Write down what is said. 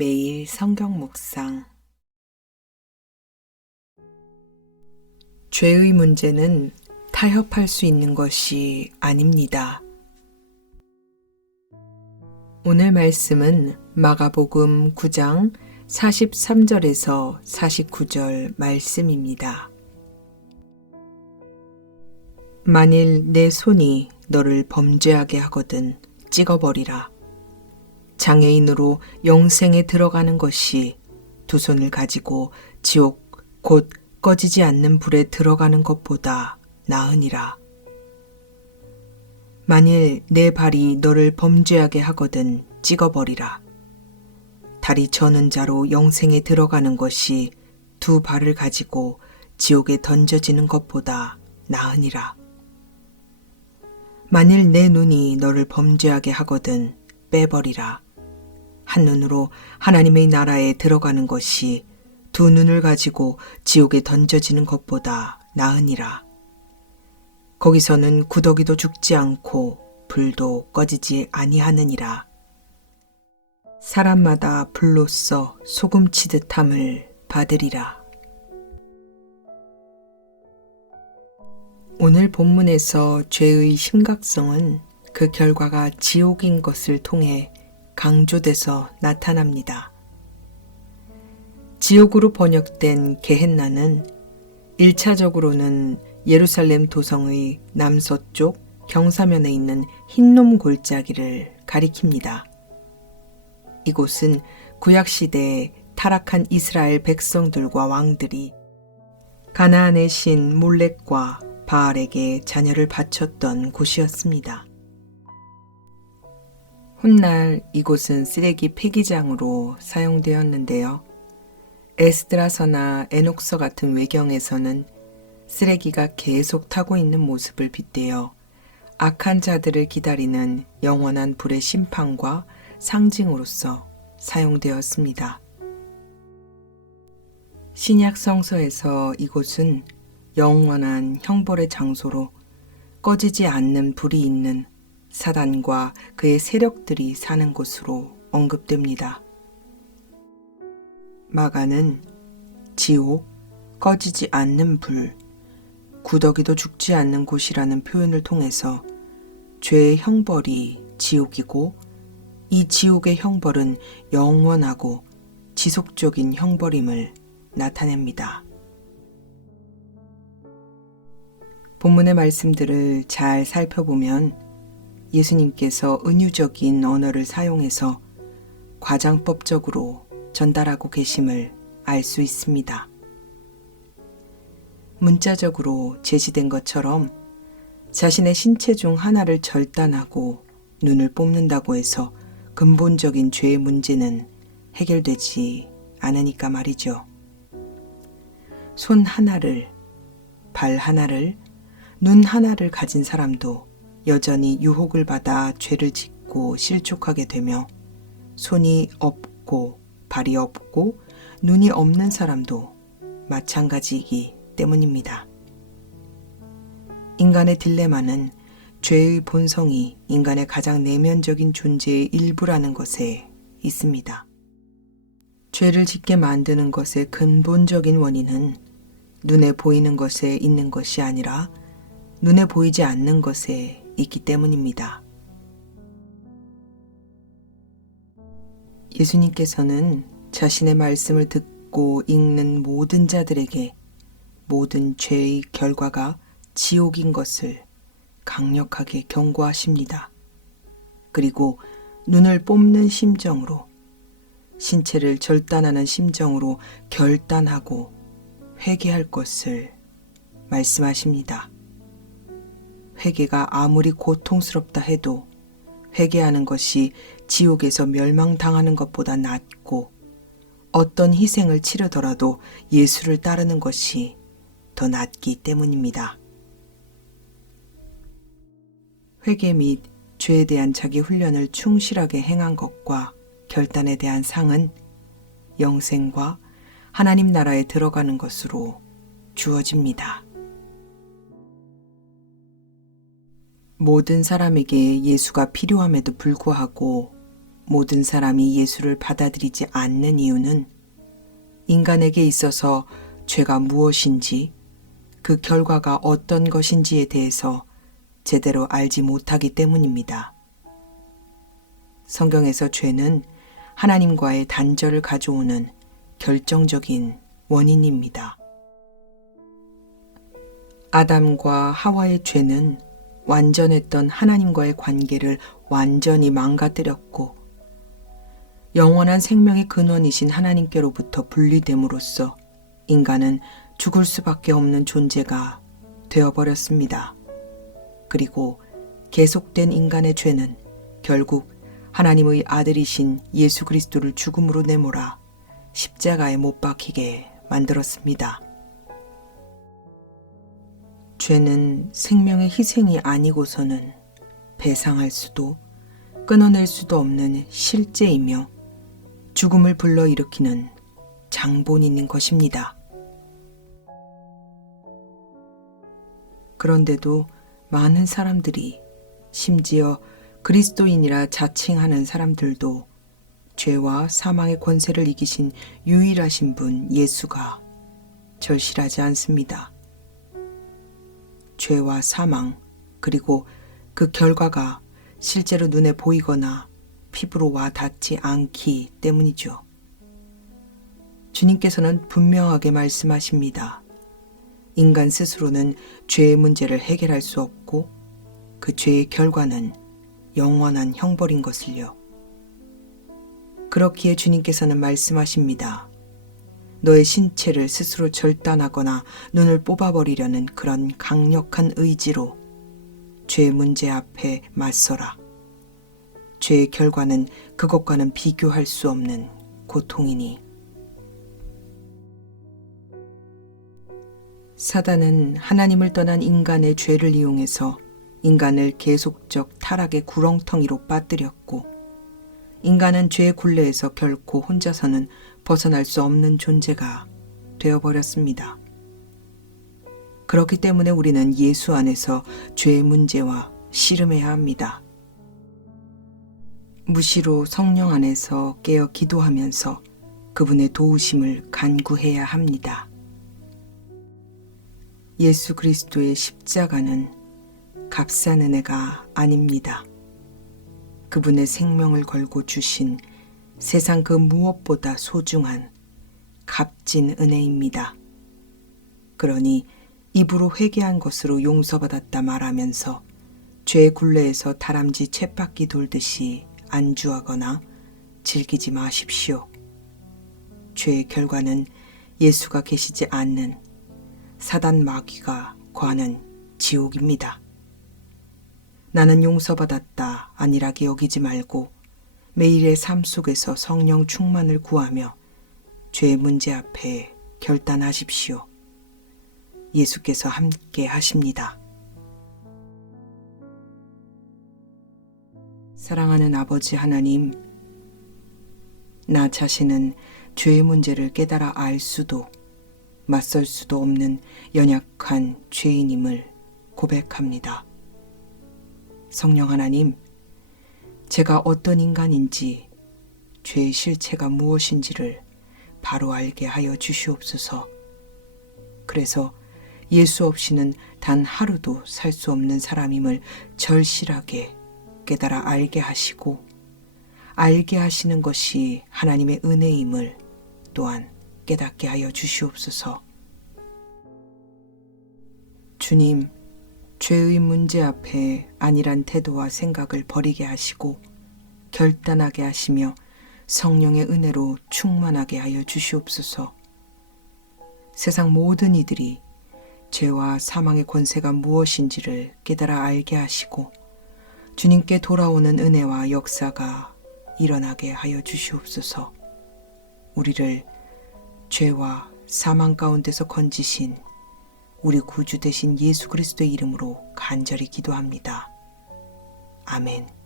매일 성경 묵상. 죄의 문제는 타협할 수 있는 것이 아닙니다. 오늘 말씀은 마가복음 9장 43절에서 49절 말씀입니다. 만일 내 손이 너를 범죄하게 하거든 찍어버리라. 장애인으로 영생에 들어가는 것이 두 손을 가지고 지옥 곧 꺼지지 않는 불에 들어가는 것보다 나으니라. 만일 내 발이 너를 범죄하게 하거든 찍어버리라. 다리 저는 자로 영생에 들어가는 것이 두 발을 가지고 지옥에 던져지는 것보다 나으니라. 만일 내 눈이 너를 범죄하게 하거든 빼버리라. 한 눈으로 하나님의 나라에 들어가는 것이 두 눈을 가지고 지옥에 던져지는 것보다 나으니라. 거기서는 구더기도 죽지 않고 불도 꺼지지 아니하느니라. 사람마다 불로써 소금치듯함을 받으리라. 오늘 본문에서 죄의 심각성은 그 결과가 지옥인 것을 통해 강조돼서 나타납니다. 지옥으로 번역된 게헨나는 1차적으로는 예루살렘 도성의 남서쪽 경사면에 있는 흰놈 골짜기를 가리킵니다. 이곳은 구약시대에 타락한 이스라엘 백성들과 왕들이 가나안의 신 몰렉과 바알에게 자녀를 바쳤던 곳이었습니다. 훗날 이곳은 쓰레기 폐기장으로 사용되었는데요. 에스드라서나 에녹서 같은 외경에서는 쓰레기가 계속 타고 있는 모습을 빗대어 악한 자들을 기다리는 영원한 불의 심판과 상징으로서 사용되었습니다. 신약 성서에서 이곳은 영원한 형벌의 장소로 꺼지지 않는 불이 있는 사단과 그의 세력들이 사는 곳으로 언급됩니다. 마가는 지옥, 꺼지지 않는 불, 구더기도 죽지 않는 곳이라는 표현을 통해서 죄의 형벌이 지옥이고 이 지옥의 형벌은 영원하고 지속적인 형벌임을 나타냅니다. 본문의 말씀들을 잘 살펴보면 예수님께서 은유적인 언어를 사용해서 과장법적으로 전달하고 계심을 알 수 있습니다. 문자적으로 제시된 것처럼 자신의 신체 중 하나를 절단하고 눈을 뽑는다고 해서 근본적인 죄의 문제는 해결되지 않으니까 말이죠. 손 하나를, 발 하나를, 눈 하나를 가진 사람도 여전히 유혹을 받아 죄를 짓고 실족하게 되며 손이 없고 발이 없고 눈이 없는 사람도 마찬가지이기 때문입니다. 인간의 딜레마는 죄의 본성이 인간의 가장 내면적인 존재의 일부라는 것에 있습니다. 죄를 짓게 만드는 것의 근본적인 원인은 눈에 보이는 것에 있는 것이 아니라 눈에 보이지 않는 것에 있기 때문입니다. 예수님께서는 자신의 말씀을 듣고 읽는 모든 자들에게 모든 죄의 결과가 지옥인 것을 강력하게 경고하십니다. 그리고 눈을 뽑는 심정으로, 신체를 절단하는 심정으로 결단하고 회개할 것을 말씀하십니다. 회개가 아무리 고통스럽다 해도 회개하는 것이 지옥에서 멸망당하는 것보다 낫고 어떤 희생을 치르더라도 예수를 따르는 것이 더 낫기 때문입니다. 회개 및 죄에 대한 자기 훈련을 충실하게 행한 것과 결단에 대한 상은 영생과 하나님 나라에 들어가는 것으로 주어집니다. 모든 사람에게 예수가 필요함에도 불구하고 모든 사람이 예수를 받아들이지 않는 이유는 인간에게 있어서 죄가 무엇인지 그 결과가 어떤 것인지에 대해서 제대로 알지 못하기 때문입니다. 성경에서 죄는 하나님과의 단절을 가져오는 결정적인 원인입니다. 아담과 하와의 죄는 완전했던 하나님과의 관계를 완전히 망가뜨렸고 영원한 생명의 근원이신 하나님께로부터 분리됨으로써 인간은 죽을 수밖에 없는 존재가 되어버렸습니다. 그리고 계속된 인간의 죄는 결국 하나님의 아들이신 예수 그리스도를 죽음으로 내몰아 십자가에 못 박히게 만들었습니다. 죄는 생명의 희생이 아니고서는 배상할 수도 끊어낼 수도 없는 실제이며 죽음을 불러일으키는 장본인인 것입니다. 그런데도 많은 사람들이 심지어 그리스도인이라 자칭하는 사람들도 죄와 사망의 권세를 이기신 유일하신 분 예수가 절실하지 않습니다. 죄와 사망 그리고 그 결과가 실제로 눈에 보이거나 피부로 와 닿지 않기 때문이죠. 주님께서는 분명하게 말씀하십니다. 인간 스스로는 죄의 문제를 해결할 수 없고 그 죄의 결과는 영원한 형벌인 것을요. 그렇기에 주님께서는 말씀하십니다. 너의 신체를 스스로 절단하거나 눈을 뽑아버리려는 그런 강력한 의지로 죄의 문제 앞에 맞서라. 죄의 결과는 그것과는 비교할 수 없는 고통이니. 사단은 하나님을 떠난 인간의 죄를 이용해서 인간을 계속적 타락의 구렁텅이로 빠뜨렸고 인간은 죄의 굴레에서 결코 혼자서는 벗어날 수 없는 존재가 되어버렸습니다. 그렇기 때문에 우리는 예수 안에서 죄의 문제와 씨름해야 합니다. 무시로 성령 안에서 깨어 기도하면서 그분의 도우심을 간구해야 합니다. 예수 그리스도의 십자가는 값싼 은혜가 아닙니다. 그분의 생명을 걸고 주신 세상 그 무엇보다 소중한 값진 은혜입니다. 그러니 입으로 회개한 것으로 용서받았다 말하면서 죄의 굴레에서 다람쥐 쳇바퀴 돌듯이 안주하거나 즐기지 마십시오. 죄의 결과는 예수가 계시지 않는 사단 마귀가 거하는 지옥입니다. 나는 용서받았다 안일하게 여기지 말고 매일의 삶 속에서 성령 충만을 구하며 죄의 문제 앞에 결단하십시오. 예수께서 함께 하십니다. 사랑하는 아버지 하나님, 나 자신은 죄의 문제를 깨달아 알 수도 맞설 수도 없는 연약한 죄인임을 고백합니다. 성령 하나님, 제가 어떤 인간인지 죄의 실체가 무엇인지를 바로 알게 하여 주시옵소서. 그래서 예수 없이는 단 하루도 살 수 없는 사람임을 절실하게 깨달아 알게 하시고 알게 하시는 것이 하나님의 은혜임을 또한 깨닫게 하여 주시옵소서. 주님, 죄의 문제 앞에 안일한 태도와 생각을 버리게 하시고 결단하게 하시며 성령의 은혜로 충만하게 하여 주시옵소서. 세상 모든 이들이 죄와 사망의 권세가 무엇인지를 깨달아 알게 하시고 주님께 돌아오는 은혜와 역사가 일어나게 하여 주시옵소서. 우리를 죄와 사망 가운데서 건지신 우리 구주 되신 예수 그리스도의 이름으로 간절히 기도합니다. 아멘.